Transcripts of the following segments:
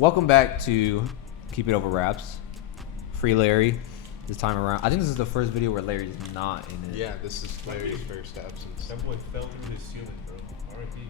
welcome back to Keep It Over Raps. Free Larry this time around. I think this is the first video where Larry's not in it. Yeah, this is Larry's first absence. That boy fell through his ceiling, bro. R.I.P.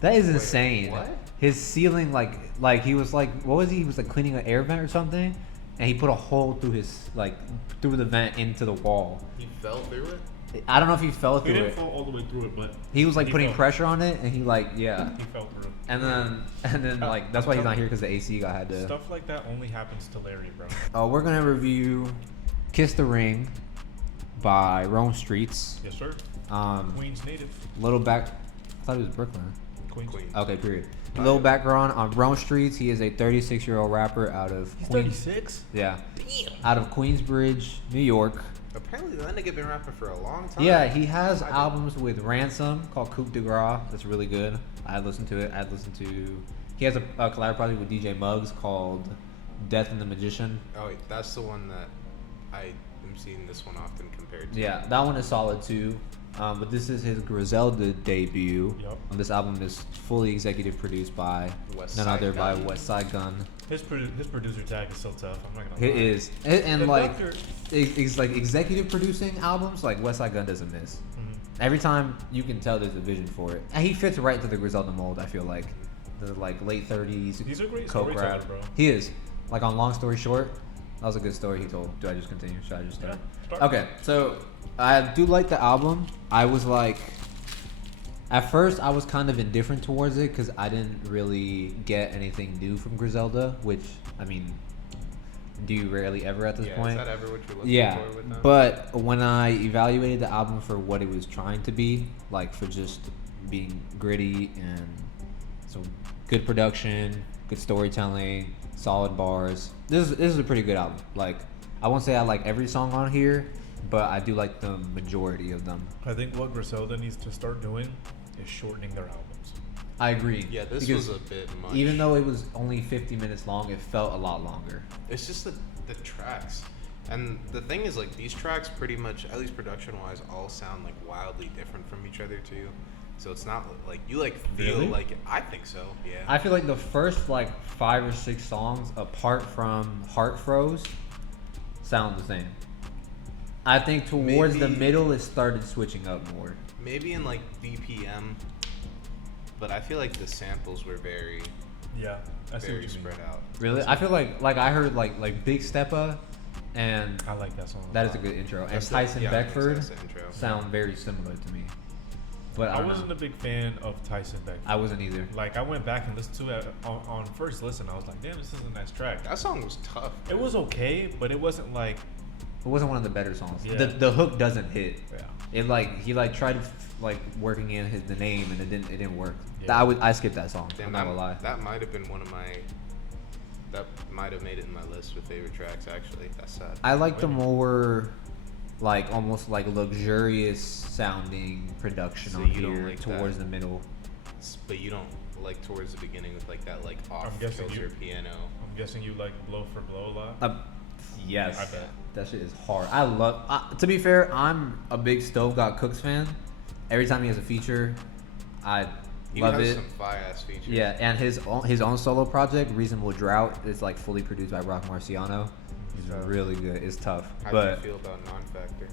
That is Wait, insane. what? His ceiling, like he was like, what was he? He was like cleaning an air vent or something, and he put a hole through his through the vent into the wall. He fell through it? I don't know if he fell He through didn't it. fall all the way through it, but He was like he putting fell. pressure on it, and he He fell through. and then like that's why he's not here because the AC guy had to. Stuff like that only happens to Larry, bro. We're gonna review "Kiss the Ring" by Rome Streetz. Yes, sir. Queens native. Little back. I thought it was Brooklyn. Queens. Okay, period. A little background on Rome Streetz. He is a 36-year-old rapper out of He's Queens. 36. Yeah, Damn. out of Queensbridge, New York. Apparently, that nigga been rapping for a long time. Yeah, he has albums with Ransom called Coupe de Gras. That's really good. I listened to it. He has a collab project with DJ Muggs called Death and the Magician. Oh, wait, that's the one that I am seeing this one often compared to. Yeah, that one is solid too. But this is his Griselda debut. Yup. This album is fully executive produced by West none Side other by Gun. West Side Gun. His producer tag is so tough. I'm not gonna It lie. is, and The like doctor- it's like executive producing albums. Like West Side Gun doesn't miss. Mhm. Every time you can tell there's a vision for it, and he fits right into the Griselda mold. I feel like the like late 30s. He's a great coke storyteller, rap. bro. He is. Like on Long Story Short, that was a good story he told. Do I just continue? Should I just start? Yeah, start. Okay, so I do like the album. I was like, at first I was kind of indifferent towards it because I didn't really get anything new from Griselda, which I mean, do you rarely ever at this Yeah, point? is that ever what you're looking Yeah, for with them? but when I evaluated the album for what it was trying to be, like for just being gritty and some good production, good storytelling, solid bars, this is a pretty good album. Like, I won't say I like every song on here, but I do like the majority of them. I think what Griselda needs to start doing is shortening their albums. I agree. Yeah, this because was a bit much. even though it was only 50 minutes long, it felt a lot longer. It's just the tracks. And the thing is, like, these tracks pretty much, at least production-wise, all sound, like, wildly different from each other, too. So it's not, like, you, like, feel Really? like it. I think so, yeah. I feel like the first, like, 5 or 6 songs, apart from Heart Froze, sound the same. I think towards the Maybe- middle, it started switching up more. Maybe in, like, BPM, but I feel like the samples were very, Yeah, I see very what you mean. spread out. Really? I feel like I heard, like Big Steppa, and I like that song. that is a good intro. And That's the- Tyson yeah, Beckford that's the intro. sound very similar to me. But I I don't wasn't know. a big fan of Tyson Beckford. I wasn't either. Like, I went back and listened to it on first listen. I was like, damn, this is a nice track. That song was tough. It was okay, but it wasn't like, It wasn't one of the better songs. Yeah. The hook doesn't hit. yeah. It he tried working in the name and it didn't work. Yeah. I skipped that song. Damn, I'm not gonna lie. That might have been one of my. That might have made it in my list with favorite tracks. Actually, that's sad. I like the more like almost like luxurious sounding production So on you don't here like towards that? the middle. But you don't like towards the beginning with like that like off I'm guessing kilter you- piano. I'm guessing you like Blow for Blow a lot. Yes, I bet. that shit is hard. I love. To be fair, I'm a big Stove Got Cooks fan. Every time he has a feature, I He love has it. some fire ass features. Yeah, and his own solo project, Reasonable Drought, is like fully produced by Rock Marciano. It's Tough. really good. It's tough, How but do you feel about Non-Factor?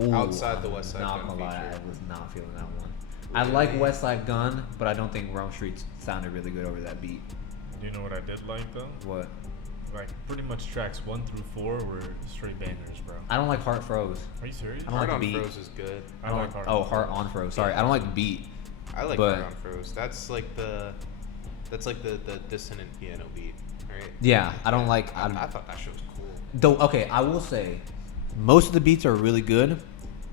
ooh, outside the I'm West Side not Gun gonna lie, feature? I was not feeling that one. I like Really? West Side Gun, but I don't think Rome Streetz sounded really good over that beat. Do you know what I did like though? What? Like pretty much tracks 1 through 4 were straight bangers, bro. I don't like Heart Froze. Are you serious? I don't Heart like on the beat. Froze is good. I like Heart Oh, on Heart Froze. on Froze. Sorry, I don't like the beat. I like But- Heart on Froze. That's like the dissonant piano beat, right? Yeah, I don't like. I thought that shit was cool. Though, okay, I will say, most of the beats are really good.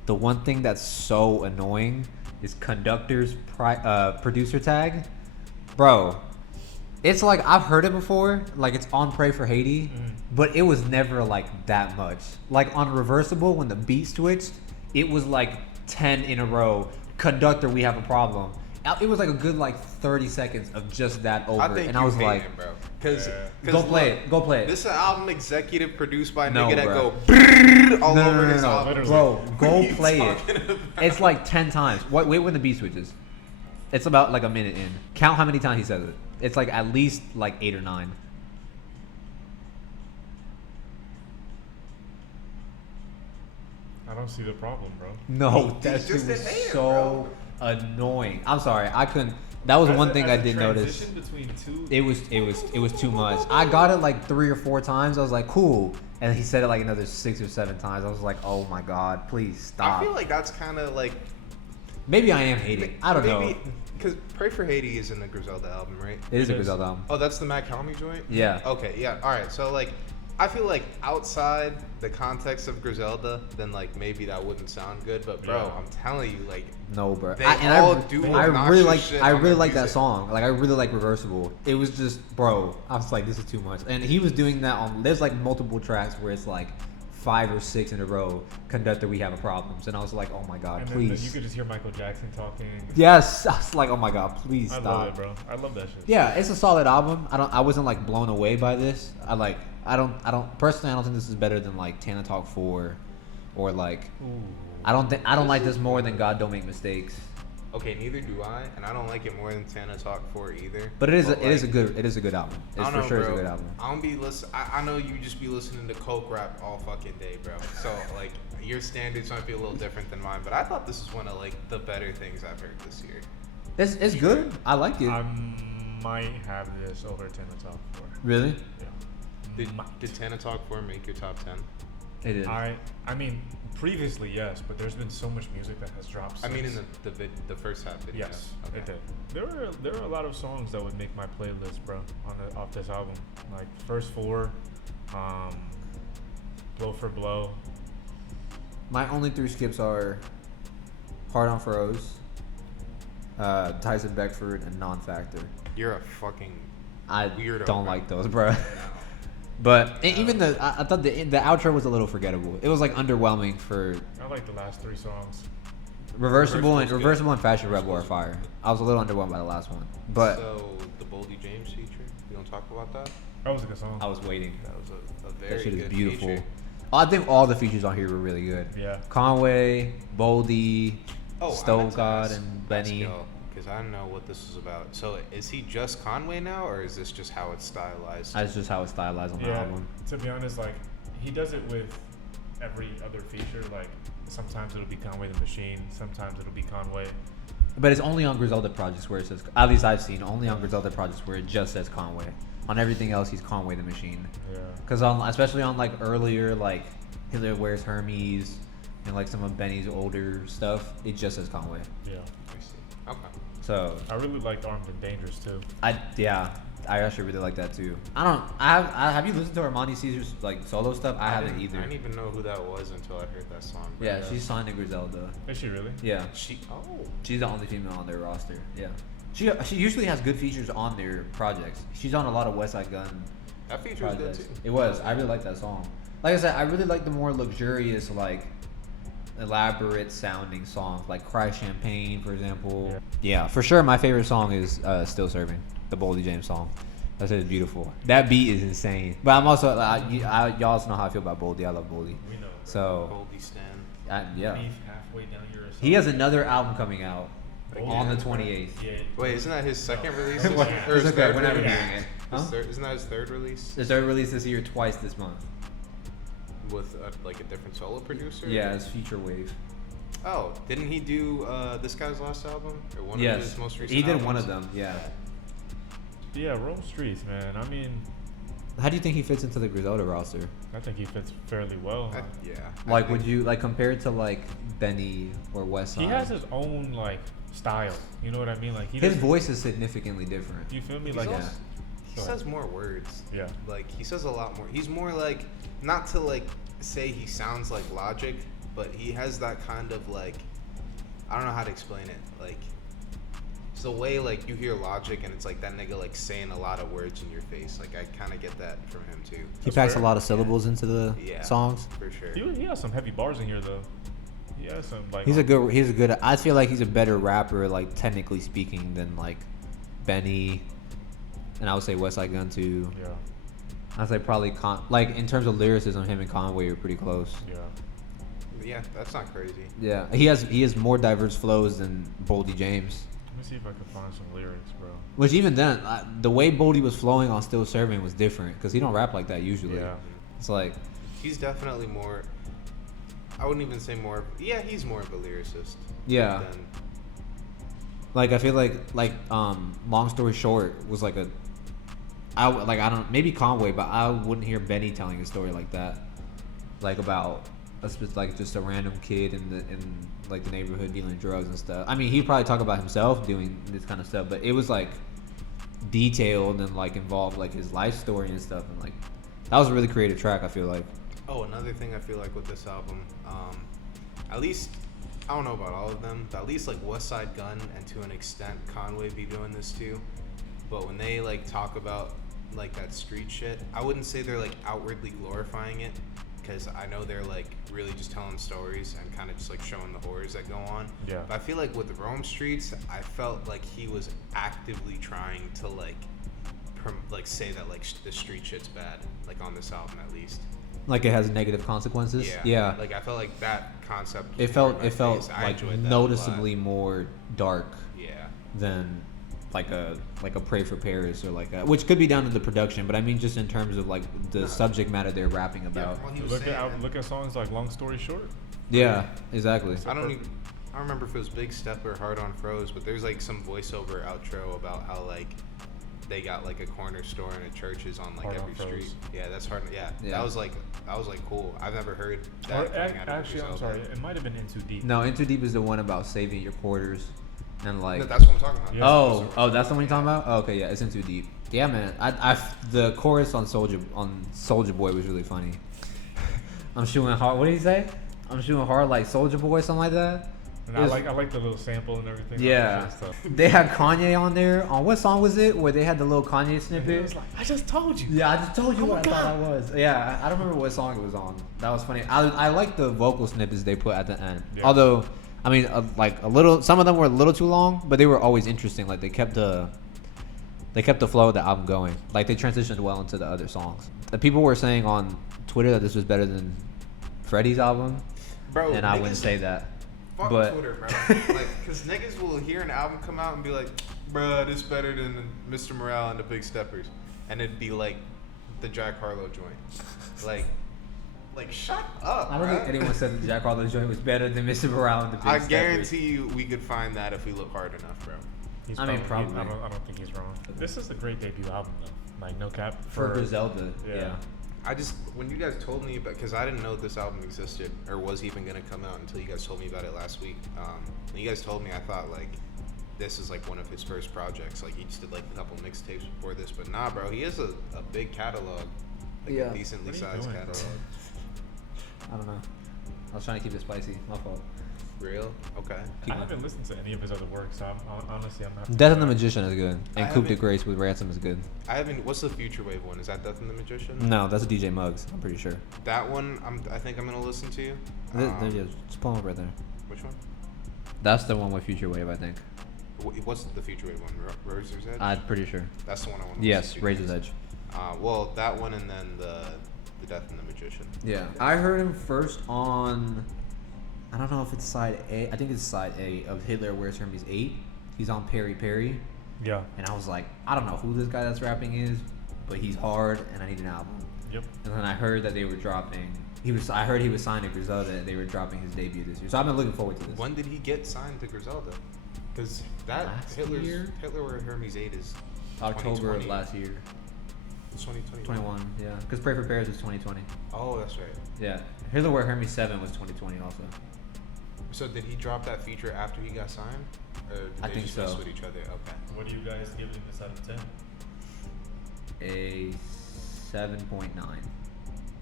The one thing that's so annoying is Conductor's producer tag. Bro, it's like, I've heard it before. Like, it's on Pray for Haiti. But it was never, like, that much. Like, on Reversible, when the beat switched, it was, like, 10 in a row. Conductor, we have a problem. It was, like, a good, like, 30 seconds of just that over. I think and you I was hate like, him, bro. Because Yeah. go play it. Go play it. This is an album executive produced by a No, nigga that bro. go brrrr all No, over no, no, his no. album. Literally. Bro, What go are you play talking it. about? It's like 10 times. Wait when the beat switches. It's about like a minute in. Count how many times he says it. It's like at least like 8 or 9. I don't see the problem, bro. No, that He's shit just was a hater, so annoying. I'm sorry, I couldn't. That was one thing I did notice. Between two, It was too much. I got it like 3 or 4 times. I was like, cool, and he said it like another 6 or 7 times. I was like, oh my god, please stop. I feel like that's kind of like Maybe I am hating. I don't know. Because Pray for Haiti is in the Griselda album, right? It is a It is. Griselda album. Oh, that's the Mac Helmy joint? Yeah. Okay, yeah. All right. So, like, I feel like outside the context of Griselda, then, like, maybe that wouldn't sound good. But, bro, Yeah. I'm telling you, like, No, bro. They I all do I obnoxious really like. shit I on really their like that music. song. Like I really like Reversible. It was just, bro. I was like, this is too much. And he was doing that on. There's like multiple tracks where it's like 5 or 6 in a row. Conductor, we have a problems. And I was like, oh my god, and then please. you could just hear Michael Jackson talking. Yes, I was like, oh my god, please I stop. love it, bro. I love that shit. Yeah, it's a solid album. I wasn't like blown away by this. I don't personally. I don't think this is better than like Tana Talk 4, or like Ooh. I don't like this more than God Don't Make Mistakes. okay, neither do I. And I don't like it more than Tana Talk 4 either. But it is a like, good album. I It's don't for know, sure bro. it's a good album. I don't be listen. I know you just be listening to coke rap all fucking day, bro. So like your standards might be a little different than mine, but I thought this was one of like the better things I've heard this year. It's good. I like it. I might have this over 10 to top 4. Really? Yeah. Did Tana Talk 4 make your top 10? It is. I mean, previously yes, but there's been so much music that has dropped. I mean, in since. the first half video. Yes, Okay. it did. There were a lot of songs that would make my playlist, bro, off this album. Like first 4, Blow for Blow. My only 3 skips are Hard on Froze, Tyson Beckford, and Non-Factor. You're a fucking I weirdo. don't bro. like those, bro. But even I thought the outro was a little forgettable. It was like underwhelming for I like the last 3 songs. Reversible and Reversible's good. Fashion Rebel are fire. I was a little underwhelmed by the last one, but So the Boldy James feature. You don't talk about that? That was a good song. I was waiting. That was a very That shit is good beautiful. feature. I think all the features on here were really good. Yeah. Conway, Boldy, Oh, Stove God, and Benny. Because I don't know what this is about. So is he just Conway now, or is this just how it's stylized? That's just how it's stylized on the Yeah. album. To be honest, like he does it with every other feature. Like sometimes it'll be Conway the Machine, sometimes it'll be Conway. But it's only on Griselda projects where it says, at least I've seen, only on Griselda projects where it just says Conway. On everything else, he's Conway the Machine. Yeah. Because especially on like earlier, like Hitler Wears Hermes and like some of Benny's older stuff, it just says Conway. Yeah. I see. Okay. So I really liked Armed and Dangerous too. I actually really like that too. Have you listened to Armani Caesar's like solo stuff? I haven't either. I didn't even know who that was until I heard that song. bro. Yeah, she's signed to Griselda. Is she really? Yeah, Oh. she's the only female on their roster. Yeah, she usually has good features on their projects. She's on a lot of West Side Gun That feature was good projects. too. It was. I really like that song. Like I said, I really like the more luxurious, like elaborate sounding songs, like Cry Champagne, for example. Yeah, for sure. My favorite song is Still Serving, the Boldy James song. That shit is beautiful. That beat is insane. But I'm also, y'all also know how I feel about Boldy. I love Boldy. We know. So, Goldie Stan. yeah. Beef halfway down your. He has another album coming out Again? on the 28th. Yeah. Wait, isn't that his second release? It's Or okay, his It's okay. third We're not release? reviewing it. Huh? Isn't that his third release? The third release this year, twice this month. With like a different solo producer? Yeah, it's Future Wave. Oh, didn't he do this guy's last album? Or one of Yes, his most recent he did albums? one of them. Yeah. Yeah, Rome Streetz, man. I mean, How do you think he fits into the Griselda roster? I think he fits fairly well. Yeah. Like, I would think- you like compared to like Benny or West Side? He has his own like style. You know what I mean? Like he His doesn't- voice is significantly different. You feel me? He's Like also- He Go ahead. says more words. Yeah. Like he says a lot more. He's more like not to like say he sounds like Logic, but he has that kind of like I don't know how to explain it. Like it's the way like you hear Logic and it's like that nigga like saying a lot of words in your face. Like I kind of get that from him too. He That's packs a fair. lot of syllables into the Yeah. songs. For sure. he has some heavy bars in here though. He has some like. He's a good. I feel like he's a better rapper, like technically speaking, than like Benny, and I would say West Side Gun too. Yeah. I'd say probably like in terms of lyricism, him and Conway are pretty close. Yeah. Yeah, that's not crazy. Yeah, he has more diverse flows than Boldy James. Let me see if I can find some lyrics, bro. Which even then, the way Boldy was flowing on Still Serving was different because he don't rap like that usually. Yeah. It's like, He's definitely more. I wouldn't even say more. Yeah, he's more of a lyricist. yeah. Than, Like I feel like Long Story Short was like I don't maybe Conway, but I wouldn't hear Benny telling a story like that, like about like just a random kid in like the neighborhood dealing drugs and stuff. I mean, he'd probably talk about himself doing this kind of stuff, but it was like detailed and like involved like his life story and stuff, and like that was a really creative track. I feel like. oh, another thing I feel like with this album, at least I don't know about all of them, but at least like West Side Gun and to an extent Conway be doing this too. But when they like talk about like that street shit, I wouldn't say they're like outwardly glorifying it, because I know they're like really just telling stories and kind of just like showing the horrors that go on. Yeah. But I feel like with Rome Streetz, I felt like he was actively trying to like say that like the street shit's bad, like on this album at least. Like it has negative consequences. Yeah. Like I felt like that concept. It felt like enjoyed that noticeably a lot. more dark Yeah. than like a Pray for Paris or like which could be down to the production, but I mean just in terms of like the subject matter they're rapping about. well, he was Look saying at look at songs like Long Story Short. Yeah, exactly. I don't remember if it was Big Step or Hard on Froze, but there's like some voiceover outro about how like they got like a corner store and a church is on like Hard on every Froze. street. Yeah, that's hard. Yeah, Yeah. that was like cool. I've never heard that. Or, coming out of actually, I'm Griselda. sorry. It might have been In Too Deep. No, In Too Deep is the one about saving your quarters and like. No, that's what I'm talking about. Yeah. Oh, that's the one you're talking about. Oh, okay, yeah, it's In Too Deep. Yeah, man. The chorus on Soldier Boy was really funny. I'm shooting hard. What did he say? I'm shooting hard like Soldier Boy, something like that. And It I was- like the little sample and everything. Yeah, All that stuff. they had Kanye on there. On what song was it? Where they had the little Kanye And he snippet. was like, I just told you. Yeah, I just told you Oh my what I thought I God. was. Yeah, I don't remember what song it was on. That was funny. I like the vocal snippets they put at the end. Yeah. Although, I mean, like a little. Some of them were a little too long, but they were always interesting. Like they kept the flow of the album going. Like they transitioned well into the other songs. The people were saying on Twitter that this was better than Freddie's album, Bro, and I niggas- wouldn't say that. Fuck But- Twitter, bro. Like, cause niggas will hear an album come out and be like, bruh, this better than Mr. Morale and the Big Steppers. And it'd be like the Jack Harlow joint. Like shut up, I don't think bruh. anyone said that Jack Harlow's joint was better than Mr. Morale and the Big I Steppers. guarantee you we could find that if we look hard enough, bro. He's I mean, probably. I don't think he's wrong. This is a great debut album, though. Like, no cap. For Griselda, Yeah. yeah. I just, when you guys told me about, because I didn't know this album existed or was even going to come out until you guys told me about it last week. When you guys told me, I thought, like, this is, like, one of his first projects. Like, he just did, like, a couple mixtapes before this. But nah, bro, he has a big catalog. Like, Yeah. a decently What are you sized doing? catalog. I don't know. I was trying to keep it spicy. My fault. Real? Okay. I haven't listened to any of his other work, so honestly, I'm not. Death and the Magician is good, I and Coupe de haven't- Grace with Ransom is good. I haven't, what's the Future Wave one? Is that Death and the Magician? No, that's a DJ Muggs. I'm pretty sure. That one, I think I'm going to listen to. There he is. Just pull him up right there. Which one? That's the one with Future Wave, I think. What's the Future Wave one? Razor's Edge? I'm pretty sure. That's the one I want to Yes, listen to. Razor's Edge. Well, that one and then the Death and the Magician. Yeah, I heard him first on. I don't know if it's side A. I think it's side A of Hitler Wears Hermes 8. He's on Perry Perry, Yeah. and I was like, I don't know who this guy that's rapping is, but he's hard, and I need an album. Yep. And then I heard that they were dropping. I heard he was signed to Griselda, and they were dropping his debut this year. So I've been looking forward to this. When did he get signed to Griselda? Because that Last Hitler year? Wears Hermes 8 is October of 2020. last year, 2020. 21. Yeah, because Pray for Paris was 2020. Oh, that's right. Yeah, Hitler Wears Hermes 7 was 2020 also. So did he drop that feature after he got signed? Or did I they think just mess so. with each other? Okay. What do you guys give this out of 10? A 7.9.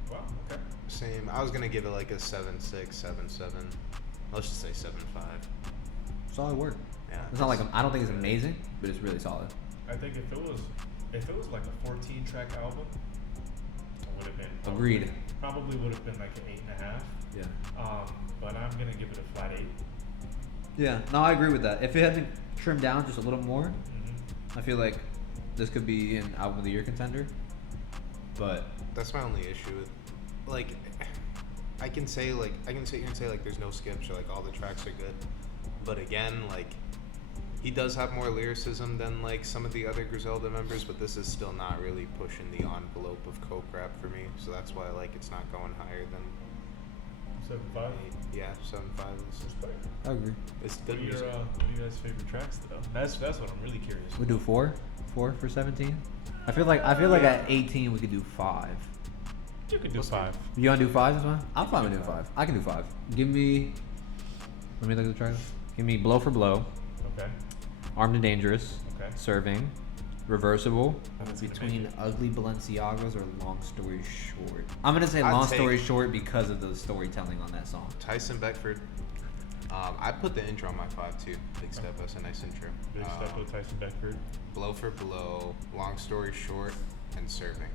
Wow. Okay. Same. I was gonna give it like a 7.6, 7.7. Let's just say 7.5. Solid work. Yeah. It's not like I don't think it's amazing, but it's really solid. I think if it was like a 14-track album, it would have been. Agreed. Probably would have been like an 8.5. Yeah. But I'm gonna give it a flat 8. Yeah. No, I agree with that. If it had been trimmed down just a little more, Mm-hmm. I feel like this could be an album of the year contender. But That's my only issue with, like, I can sit here and say like there's no skips or like all the tracks are good, but again, like, He does have more lyricism than like some of the other Griselda members, but this is still not really pushing the envelope of coke rap for me. So that's why like it's not going higher than 7.5. yeah, 7.5 is Respect. I agree. it's What good are your music. what are you guys' favorite tracks though? That's what I'm really curious. We do 4 for 17. I feel like at 18 we could do 5. You could do 5. You wanna do 5 as well? I'm fine with doing 5. I can do 5. Give me. Let me look at the track. Give me Blow for Blow, Okay. Armed and Dangerous, Okay. Serving, Reversible, That's gonna between make it. Ugly Balenciagos or Long Story Short. I'm gonna say I'd Long take- Story Short because of the storytelling on that song. Tyson Beckford. I put the intro on my 5 too. Big Step, that's a nice intro. Big Step with Tyson Beckford. Blow for Blow, Long Story Short, and Serving.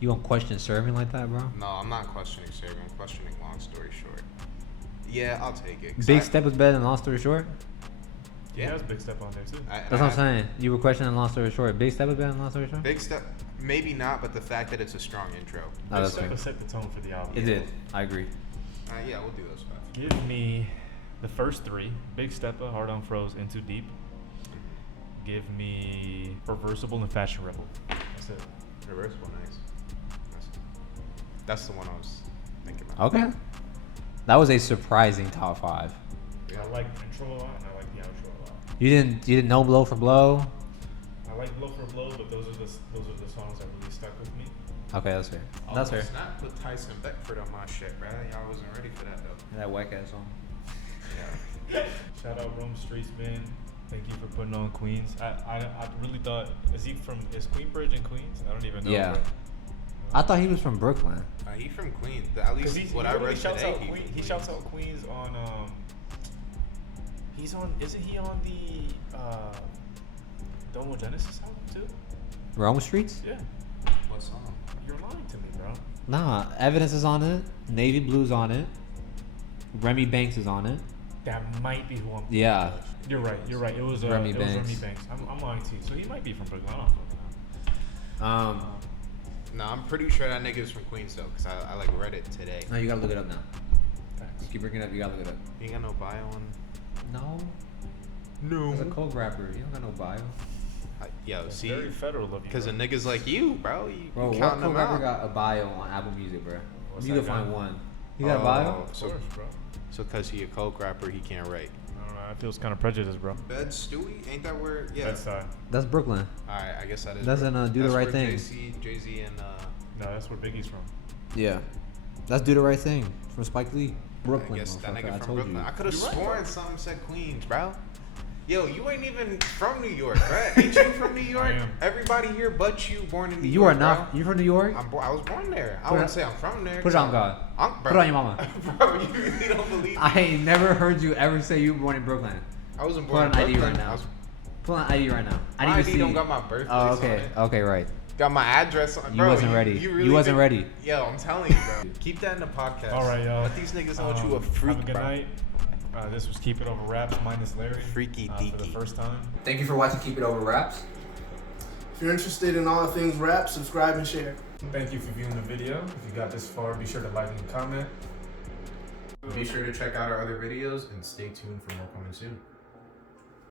You gonna question Serving like that, bro? No, I'm not questioning Serving. I'm questioning Long Story Short. Yeah, I'll take it. 'Cause Big Step is better than Long Story Short? He has Big Step on there too. That's what I'm saying. You were questioning Long Story Short. Big Step is better than Long Story Short? Big Step, maybe not, but the fact that it's a strong intro. Oh, Big that's Step fair. will set the tone for the album. It did. I agree. Yeah, we'll do those 5. Give me the first 3. Big Steppa, Hard on Froze, Into Deep. Give me Reversible and Fashion Rebel. That's it. Reversible, nice. That's the one I was thinking about. Okay. That was a surprising top 5. Yeah. I like the intro a lot and I like the outro a lot. You didn't know Blow for Blow? I like Blow for Blow, but those are the songs that really stuck with me. Okay, that's fair. That's fair. Not put Tyson Beckford on my shit, bro. Y'all wasn't ready for that though. That whack ass song. Yeah. Shout out Rome Streetz, man. Thank you for putting on Queens. I really thought is Queenbridge in Queens? I don't even know. Yeah. bro. I thought he was from Brooklyn. He from Queens. At least what I read shouts today. out he shouts out Queens on he's on isn't he on the Domo Genesis album too? Rome Streetz? Yeah. What song? You're lying to me, bro. Nah, Evidence is on it. Navy Blue's on it. Remy Banks is on it. That might be who I'm thinking Yeah. of. You're right. It was Remy it Banks. was Remy Banks. I'm lying to you. So he might be from Brooklyn. I don't fucking know. No, I'm pretty sure that nigga's from Queens though, cause I like read it today. No, you gotta look it up now. Facts. Keep bringing it up. You gotta look it up. You ain't got no bio on. No. No. He's a cold rapper. You don't got no bio. Yo, That's see, very federal of you. because the bro. niggas like you, bro. You Bro, what counting cold them rapper out. got a bio on Apple Music, bro? What's You that can find guy? one. You got a bio? Of So, course, bro. so cause he a coke rapper, he can't write. I don't know. I feel it's kind of prejudiced, bro. Bed Stewie, ain't that where? Yeah. That's That's Brooklyn. All right, I guess that is. That's where- in, Do the that's Right where Thing. Jay Z, and no, that's where Biggie's from. Yeah. That's Do the Right Thing from Spike Lee. I Brooklyn, guess that motherfucker. nigga I from told Brooklyn. you. I could have You're right, sworn bro. something said Queens, bro. Yo, you ain't even from New York, bro. Ain't you from New York? I am. Everybody here but you born in New You York. are not. You from New York? I was born there. I Put wouldn't it- say I'm from there. Put it on God. Bro, Put it on your mama. Bro, you really don't believe me. I ain't never heard you ever say you were born in Brooklyn. I wasn't Put born on in ID Brooklyn. right now. Pull on ID right now. I My need to ID see. don't got my birthplace Oh, okay. on it. Okay, right. Got my address on. You Bro, wasn't ready. really You wasn't did- ready. Yo, I'm telling you, bro. Keep that in the podcast. All right, y'all. Let these niggas know you a freak, Have a good bro. night. This was Keep It Over Raps minus Larry. Freaky for the deaky. first time. Thank you for watching Keep It Over Raps. If you're interested in all things rap, subscribe and share. Thank you for viewing the video. If you got this far, be sure to like and comment. Be sure to check out our other videos and stay tuned for more coming soon.